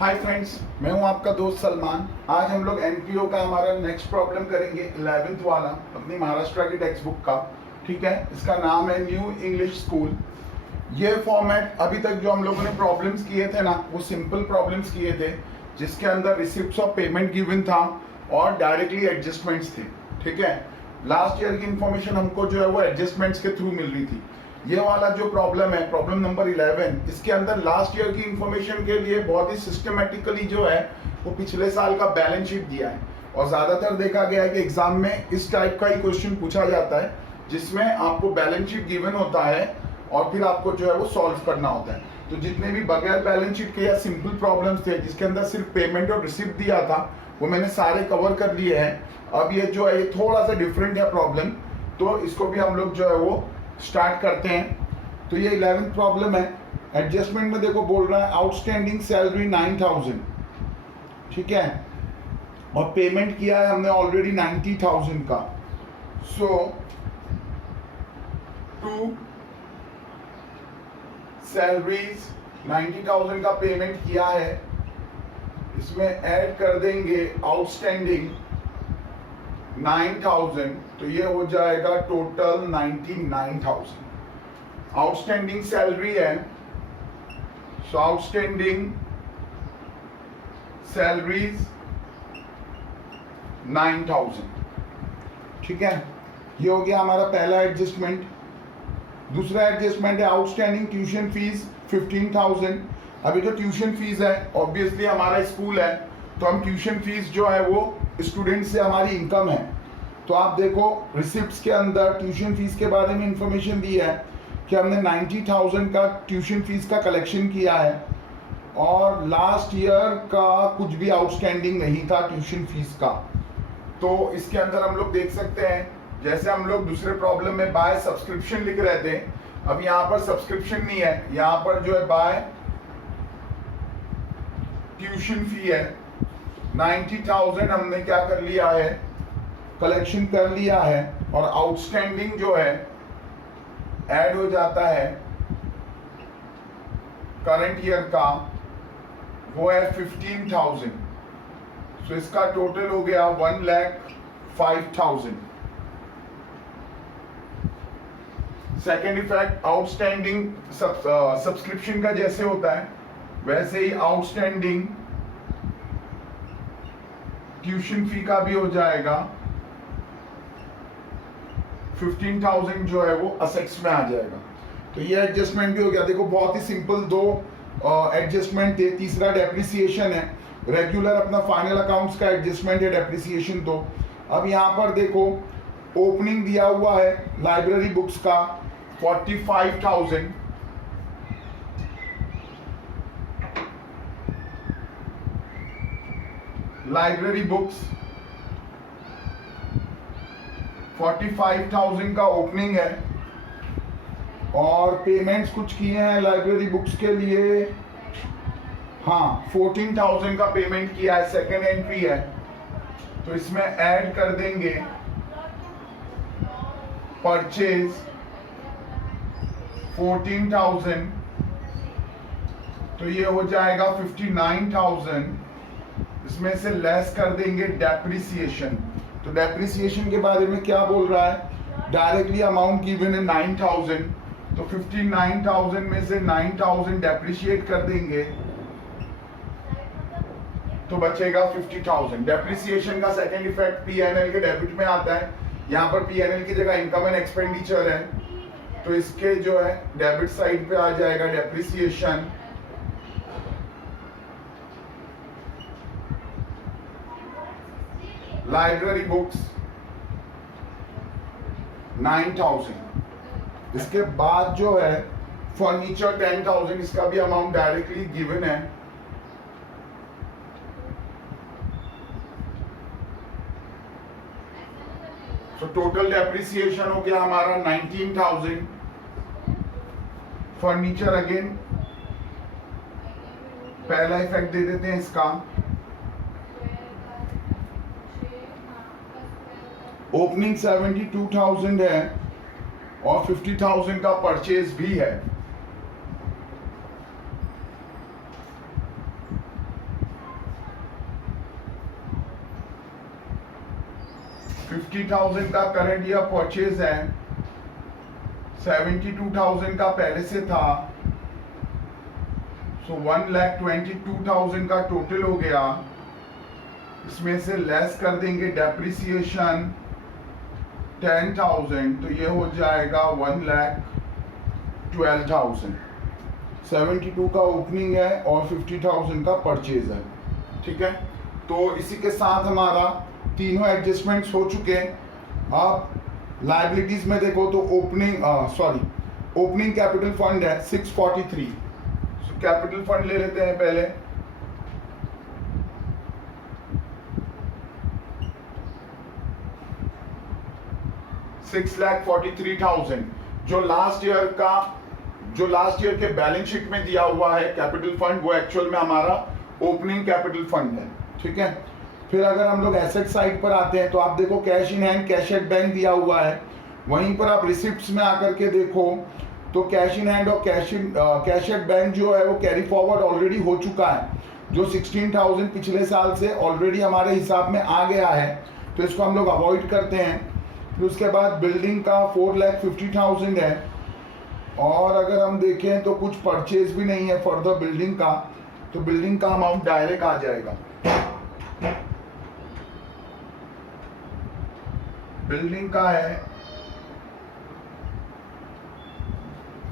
Hi friends, मैं हूं आपका दोस्त सलमान। आज हम लोग एनपीओ का हमारा नेक्स्ट प्रॉब्लम करेंगे 11th वाला अपनी महाराष्ट्र की टेक्स्ट बुक का। ठीक है, इसका नाम है न्यू इंग्लिश स्कूल। ये फॉर्मेट अभी तक जो हम लोगों ने प्रॉब्लम्स किए थे ना, वो सिंपल प्रॉब्लम्स किए थे जिसके अंदर रिसिप्ट्स ऑफ पेमेंट गिवन था और डायरेक्टली एडजस्टमेंट्स थे। ठीक है, लास्ट ईयर की इंफॉर्मेशन हमको जो है वो एडजस्टमेंट्स के थ्रू मिल रही थी। ये वाला जो प्रॉब्लम है, प्रॉब्लम नंबर 11, इसके अंदर लास्ट ईयर की इंफॉर्मेशन के लिए बहुत ही सिस्टमेटिकली जो है वो पिछले साल का बैलेंस शीट दिया है। और ज़्यादातर देखा गया है कि एग्जाम में इस टाइप का ही क्वेश्चन पूछा जाता है जिसमें आपको बैलेंस शीट गिवन होता है और फिर आपको जो है वो सॉल्व करना होता है। तो जितने भी बगैर बैलेंस शीट के या सिंपल प्रॉब्लम्स थे जिसके अंदर सिर्फ पेमेंट और रिसिप्ट दिया था, वो मैंने सारे कवर कर लिए हैं। अब ये जो है ये थोड़ा सा डिफरेंट है प्रॉब्लम, तो इसको भी हम लोग जो है वो स्टार्ट करते हैं। तो ये 11th प्रॉब्लम है। एडजस्टमेंट में देखो बोल रहा है आउटस्टैंडिंग सैलरी 9000। ठीक है, और पेमेंट किया है हमने ऑलरेडी 90,000 का। सो टू सैलरीज 90,000 का पेमेंट किया है, इसमें ऐड कर देंगे आउटस्टैंडिंग 9,000, तो ये हो जाएगा टोटल 99,000। आउटस्टैंडिंग सैलरी है, सो आउटस्टैंडिंग सैलरीज 9,000। ठीक है, ये हो गया हमारा पहला एडजस्टमेंट। दूसरा एडजस्टमेंट है आउटस्टैंडिंग ट्यूशन फीस 15,000। अभी जो ट्यूशन फीस है, ऑब्वियसली हमारा स्कूल है तो हम ट्यूशन फीस जो है वो स्टूडेंट से हमारी इनकम है। तो आप देखो रिसिप्ट्स के अंदर ट्यूशन फीस के बारे में इंफॉर्मेशन दी है कि हमने 90,000 का ट्यूशन फीस का कलेक्शन किया है और लास्ट ईयर का कुछ भी आउटस्टैंडिंग नहीं था ट्यूशन फीस का। तो इसके अंदर हम लोग देख सकते हैं, जैसे हम लोग दूसरे प्रॉब्लम में बाय सब्सक्रिप्शन लिख रहे थे, अब यहाँ पर सब्सक्रिप्शन नहीं है, यहाँ पर जो है बाय ट्यूशन फी है। 90,000 हमने क्या कर लिया है, कलेक्शन कर लिया है, और आउटस्टैंडिंग जो है ऐड हो जाता है करंट ईयर का, वो है 15,000। सो इसका टोटल हो गया 1,05,000। सेकेंड इफेक्ट आउटस्टैंडिंग सब्सक्रिप्शन का जैसे होता है वैसे ही आउटस्टैंडिंग ट्यूशन फी का भी हो जाएगा 15,000 जो है वो असेट्स में आ जाएगा। तो ये एडजस्टमेंट भी हो गया। देखो बहुत ही सिंपल दो एडजस्टमेंट थे। तीसरा डेप्रिसिएशन है, रेगुलर अपना फाइनल अकाउंट्स का एडजस्टमेंट है डेप्रिसिएशन। तो अब यहाँ पर देखो ओपनिंग दिया हुआ है लाइब्रेरी बुक्स का 45,000, लाइब्रेरी बुक्स 45,000 का ओपनिंग है और पेमेंट्स कुछ किए हैं लाइब्रेरी बुक्स के लिए। हाँ, 14,000 का पेमेंट किया है, सेकेंड एंट्री है, तो इसमें ऐड कर देंगे परचेज 14,000, तो ये हो जाएगा 59,000। इसमें से लेस कर देंगे डेप्रिसिएशन। तो डेप्रिसिएशन के बारे में क्या बोल रहा है, डायरेक्टली अमाउंट गिवन है 9,000, तो 59,000 में से 9,000 डेप्रिशिएट कर देंगे तो बचेगा 50,000। डेप्रिसिएशन का सेकेंड इफेक्ट पीएनएल के डेबिट में आता है। यहाँ पर पीएनएल की जगह इनकम एंड एक्सपेंडिचर है, तो इसके जो है डेबिट साइड पे आ जाएगा डेप्रिसिएशन। Library books 9,000। इसके बाद जो है फर्नीचर 10,000, इसका भी अमाउंट डायरेक्टली गिवन है। तो टोटल डेप्रिसिएशन हो गया हमारा 19,000। फर्नीचर अगेन पहला इफेक्ट दे देते हैं इसका, ओपनिंग 72,000 है और 50,000 का परचेज भी है। 50,000 का करंट ईयर परचेज है, 72,000 का पहले से था, सो 1,22,000 का टोटल हो गया। इसमें से लेस कर देंगे डेप्रिसिएशन 10,000, तो ये हो जाएगा 1,12,000। 72 का ओपनिंग है और 50,000 का परचेज है, ठीक है। तो इसी के साथ हमारा तीनों एडजस्टमेंट्स हो चुके हैं। आप लाइबिलिटीज में देखो तो ओपनिंग कैपिटल फंड है 643। कैपिटल फंड ले लेते हैं पहले। $6,43,000 जो लास्ट ईयर के बैलेंस शीट में दिया हुआ है कैपिटल फंड, वो एक्चुअल में हमारा ओपनिंग कैपिटल फंड है, ठीक है। फिर अगर हम लोग एसेट साइड पर आते हैं तो आप देखो cash in hand, cash at bank दिया हुआ है। वहीं पर आप रिसिप्ट्स में आकर के देखो तो कैश इन हैंड और कैश एट बैंक जो है वो कैरी फॉरवर्ड ऑलरेडी हो चुका है। जो 16,000 पिछले साल से ऑलरेडी हमारे हिसाब में आ गया है, तो इसको हम लोग अवॉइड करते हैं। फिर उसके बाद बिल्डिंग का 4,50,000 है, और अगर हम देखें तो कुछ परचेज भी नहीं है फर्दर बिल्डिंग का, तो बिल्डिंग का अमाउंट डायरेक्ट आ जाएगा। बिल्डिंग का है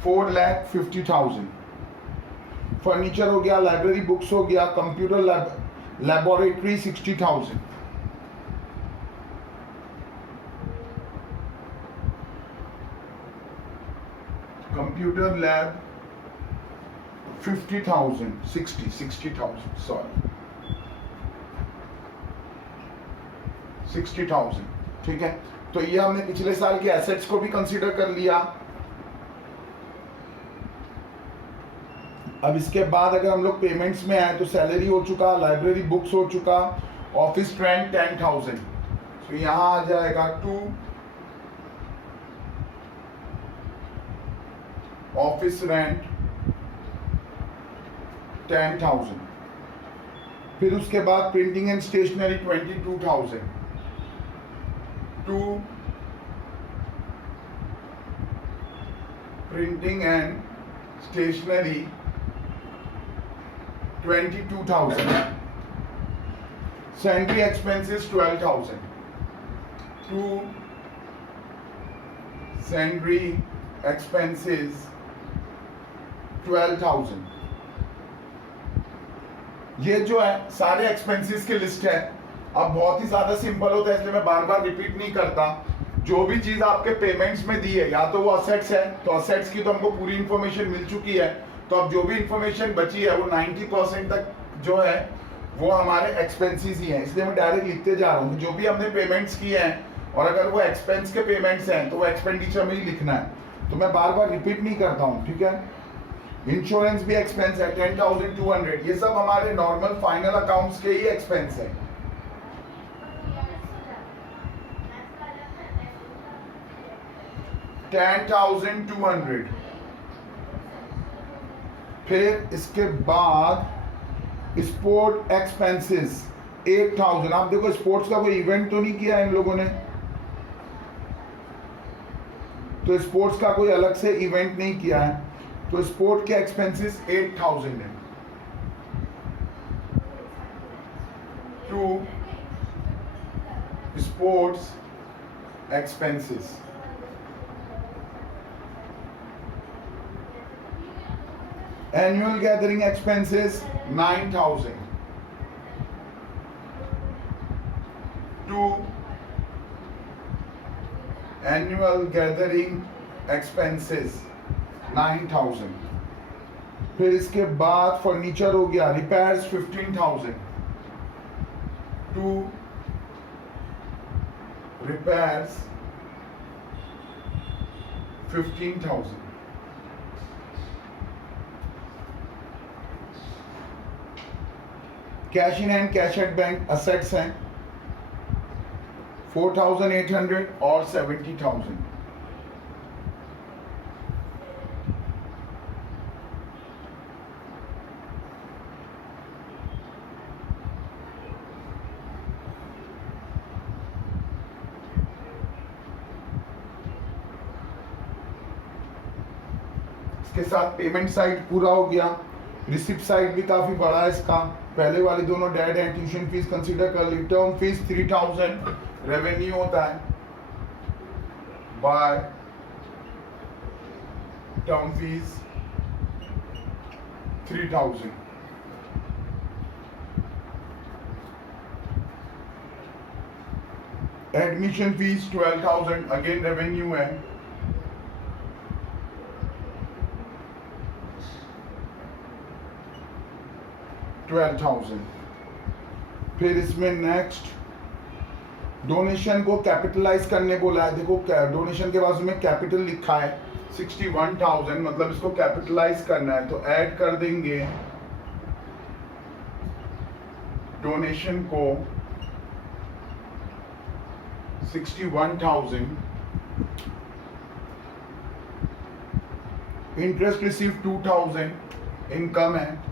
4,50,000। फर्नीचर हो गया, लाइब्रेरी बुक्स हो गया, computer laboratory 60,000। Computer lab 50,000, 60,000 sorry 60,000, ठीक है। तो ये हमने पिछले साल के एसेट्स को भी कंसीडर कर लिया। अब इसके बाद अगर हम लोग पेमेंट्स में आए तो सैलरी हो चुका, लाइब्रेरी बुक्स हो चुका, ऑफिस रेंट 10,000, तो यहाँ आ जाएगा 2 ऑफिस रेंट 10,000। फिर उसके बाद printing and stationery 22,000, 2 printing and stationery 22,000, salary expenses 12,000, 2 salary expenses 12,000। ये जो है सारे एक्सपेंसेस की लिस्ट है। अब बहुत ही ज्यादा सिंपल होता है, इसलिए मैं बार बार रिपीट नहीं करता। जो भी चीज आपके पेमेंट्स में दी है, या तो वो असेट्स है, तो असेट्स की तो हमको पूरी इंफॉर्मेशन मिल चुकी है। तो अब जो भी इंफॉर्मेशन बची है वो 90% तक जो है वो हमारे एक्सपेंसेस ही हैं, इसलिए मैं डायरेक्ट लिखते जा रहा हूँ। जो भी हमने पेमेंट्स किए हैं और अगर वो एक्सपेंस के पेमेंट्स हैं तो वो एक्सपेंडिचर में ही लिखना है, तो मैं बार बार रिपीट नहीं करता हूँ, ठीक है। इंश्योरेंस भी एक्सपेंस है 10,200, ये सब हमारे नॉर्मल फाइनल अकाउंट्स के ही एक्सपेंस है। $10,200। फिर इसके बाद स्पोर्ट एक्सपेंसेस 8,000। आप देखो स्पोर्ट्स का कोई इवेंट तो नहीं किया इन लोगों ने, तो स्पोर्ट्स का कोई अलग से इवेंट नहीं किया है, तो स्पोर्ट के एक्सपेंसेस 8,000 है। 2 sports expenses. Annual gathering expenses 9,000। 2 annual gathering expenses 9,000। फिर इसके बाद फर्नीचर हो गया, repairs 15,000। 2 repairs 15,000। Cash in hand, cash at bank assets हैं 4,800 और 70,000। इसके साथ पेमेंट साइड पूरा हो गया। रिसिप्ट साइड भी काफ़ी बड़ा है इसका। पहले वाले दोनों डेड हैं, ट्यूशन फीस कंसीडर कर ली। टर्म फीस 3000 रेवेन्यू होता है by term fees 3000। Admission fees 12,000 again revenue है। फिर इसमें नेक्स्ट डोनेशन को कैपिटलाइज करने बोला है। देखो डोनेशन के बाद में कैपिटल लिखा है 61,000, मतलब इसको कैपिटलाइज करना है तो ऐड कर देंगे डोनेशन को 61,000। इंटरेस्ट रिसीव 2,000 इनकम है।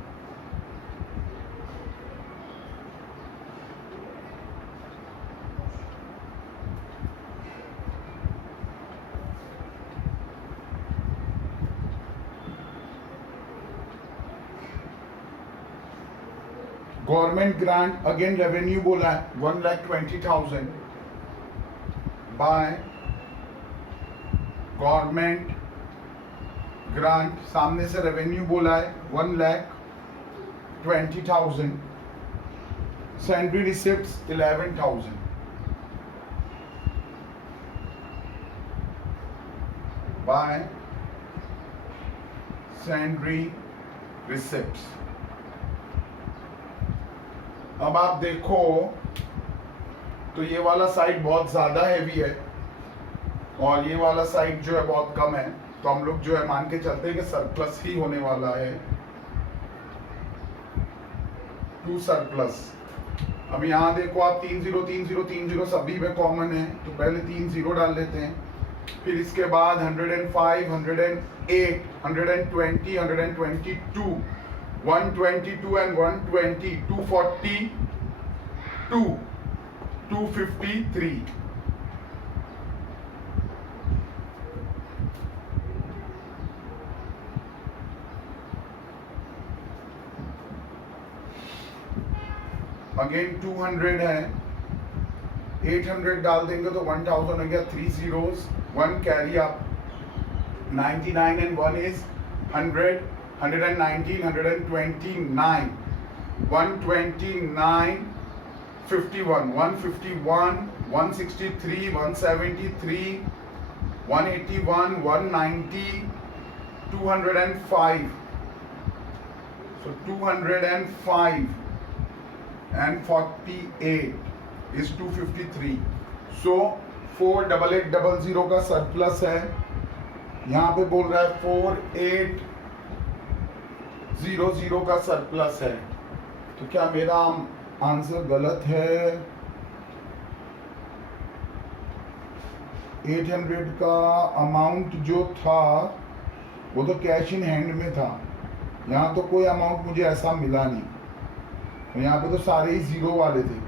गवर्नमेंट ग्रांट अगेन रेवेन्यू बोला है 1,20,000 बाय गवर्नमेंट ग्रांट। सामने से रेवेन्यू बोला है 1,20,000। Salary receipts 11,000 by salary receipts. अब आप देखो तो ये वाला साइड बहुत ज़्यादा हैवी है और ये वाला साइड जो है बहुत कम है, तो हम लोग जो है मान के चलते हैं कि सरप्लस ही होने वाला है, टू सरप्लस। अब यहाँ देखो आप 30 30 30 सभी में कॉमन है, तो पहले 3 0 डाल लेते हैं। फिर इसके बाद 105 108 120 122 122 and 120 242 253। अगेन 200 है, 800 डाल देंगे तो 1000 हो गया। 3 zeros 1 carry up 99 and 1 is 100 119 129 129 51 151 163 173 181 190 205। So 205 and 48 is 253। So 48800 का सरप्लस है। यहाँ पे बोल रहा है 4800 का सरप्लस है, तो क्या मेरा आंसर गलत है? 800 का अमाउंट जो था वो तो कैश इन हैंड में था, यहाँ तो कोई अमाउंट मुझे ऐसा मिला नहीं, तो यहाँ पे तो सारे ही जीरो वाले थे।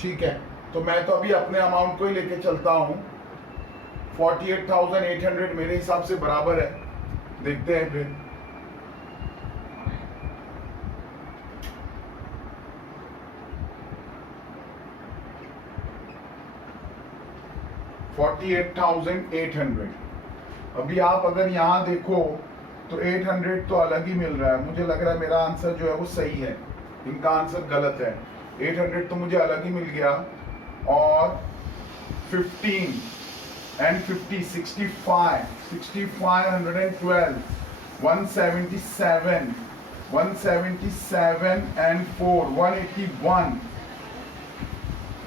ठीक है, तो मैं तो अभी अपने अमाउंट को ही लेके चलता हूँ। 48,800 मेरे हिसाब से बराबर है, देखते हैं फिर। $48,800। अभी आप अगर यहाँ देखो तो 800 तो अलग ही मिल रहा है, मुझे लग रहा है मेरा आंसर जो है वो सही है, इनका आंसर गलत है। 800 तो मुझे अलग ही मिल गया, और 15 and 50 65 112 177 177 and 4 181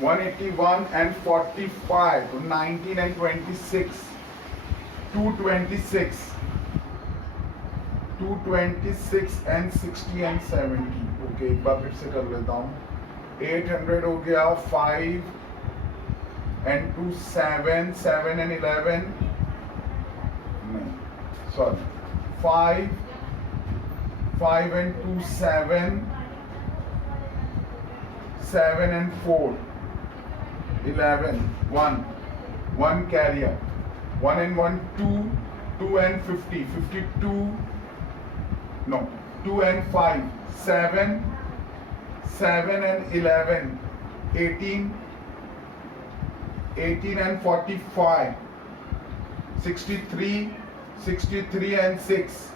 181 and 45 19 and 26 226 226 and 60 and 70। Okay, एक बार फिर से कर लेता हूँ। 800 हो गया, 5 and 2 7 7 and 11 नहीं sorry 5 and 2 7 7 and 4 11 1 1 carrier 1 and 1 2 2 and 50, 52, no, 2 and 5, 7, 7 and 11, 18, 18 and 45, 63, 63 and 6,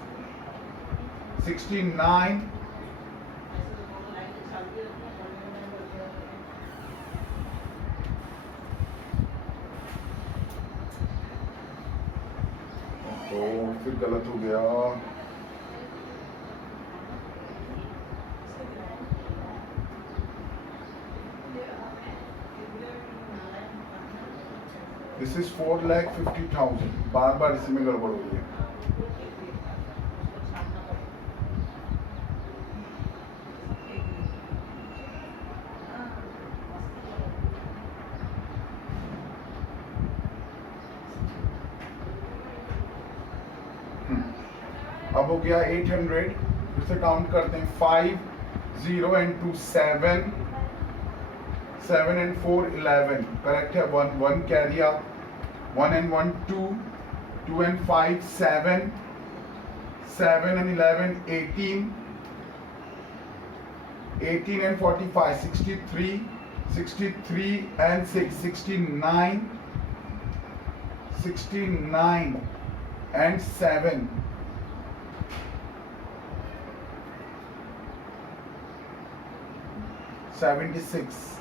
69, तो फिर गलत हो गया। This is 4,50,000। बार बार इसमें गड़बड़ हो रही है। अब हो गया 800। फिर से काउंट करते हैं। 5, 0 and 2, 7, 7 and 4, 11। करेक्ट है। 1 carry up. 1 and 1, 2, 2 and 5, 7, 7 and 11, 18, 18 and 45, 63, 63 and 6, 69, 69 and 7, 76,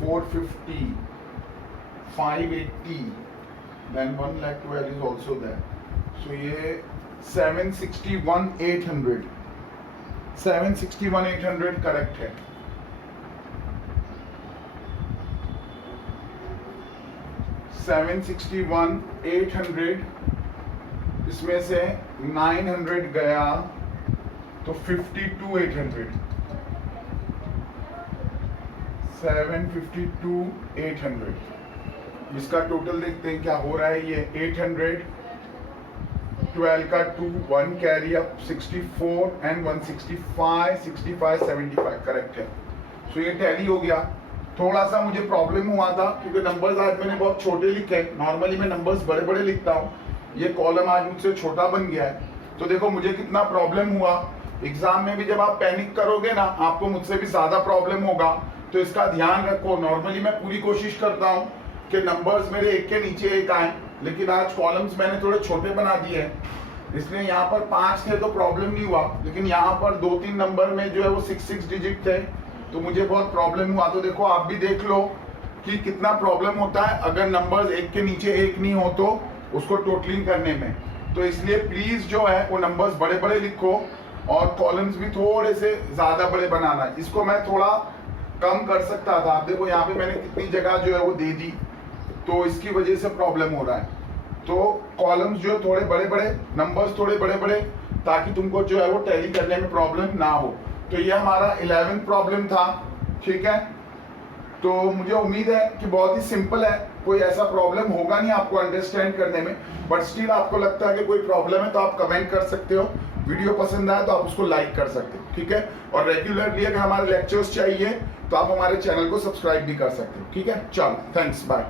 450, 580, then 1,12,000 is also there. So ये 761,800, 761,800 करेक्ट है। $761,800, इसमें से 900 गया तो 52,800, 752,800। इसका टोटल देखते हैं क्या हो रहा है। ये 800, 12 का 2, 1 कैरी अप, 64 and 165, 65, 75 करेक्ट है। सो ये टैली हो गया। थोड़ा सा मुझे प्रॉब्लम हुआ था क्योंकि नंबर्स आज मैंने बहुत छोटे लिखे। नॉर्मली मैं नंबर्स बड़े बड़े लिखता हूँ, ये कॉलम आज मुझसे छोटा बन गया है। तो देखो मुझे कितना प्रॉब्लम हुआ। एग्जाम में भी जब आप पैनिक करोगे ना, आपको मुझसे भी ज्यादा प्रॉब्लम होगा, तो इसका ध्यान रखो। नॉर्मली मैं पूरी कोशिश करता हूँ कि नंबर्स मेरे एक के नीचे एक आए, लेकिन आज कॉलम्स मैंने थोड़े छोटे बना दिए हैं, इसलिए यहाँ पर 5 थे तो प्रॉब्लम नहीं हुआ, लेकिन यहाँ पर 2-3 नंबर में जो है वो 6 डिजिट थे, तो मुझे बहुत प्रॉब्लम हुआ। तो देखो आप भी देख लो कि कितना प्रॉब्लम होता है अगर नंबर्स एक के नीचे एक नहीं हो तो उसको टोटलिंग करने में। तो इसलिए प्लीज जो है वो नंबर्स बड़े बड़े लिखो और कॉलम्स भी थोड़े से ज्यादा बड़े बनाना। इसको मैं थोड़ा कम कर सकता था। आप देखो यहाँ पे मैंने कितनी जगह जो है वो दे दी, तो इसकी वजह से प्रॉब्लम हो रहा है। तो कॉलम्स जो है थोड़े बड़े बड़े, नंबर्स थोड़े बड़े बड़े, ताकि तुमको जो है वो टैली करने में प्रॉब्लम ना हो। तो ये हमारा 11th प्रॉब्लम था, ठीक है। तो मुझे उम्मीद है कि बहुत ही सिंपल है, कोई ऐसा प्रॉब्लम होगा नहीं आपको अंडरस्टैंड करने में। बट स्टिल आपको लगता है कि कोई प्रॉब्लम है तो आप कमेंट कर सकते हो। वीडियो पसंद आया तो आप उसको लाइक कर सकते हो, ठीक है। और रेगुलरली अगर हमारे लेक्चर्स चाहिए तो आप हमारे चैनल को सब्सक्राइब भी कर सकते हो, ठीक है। चलो, थैंक्स, बाय।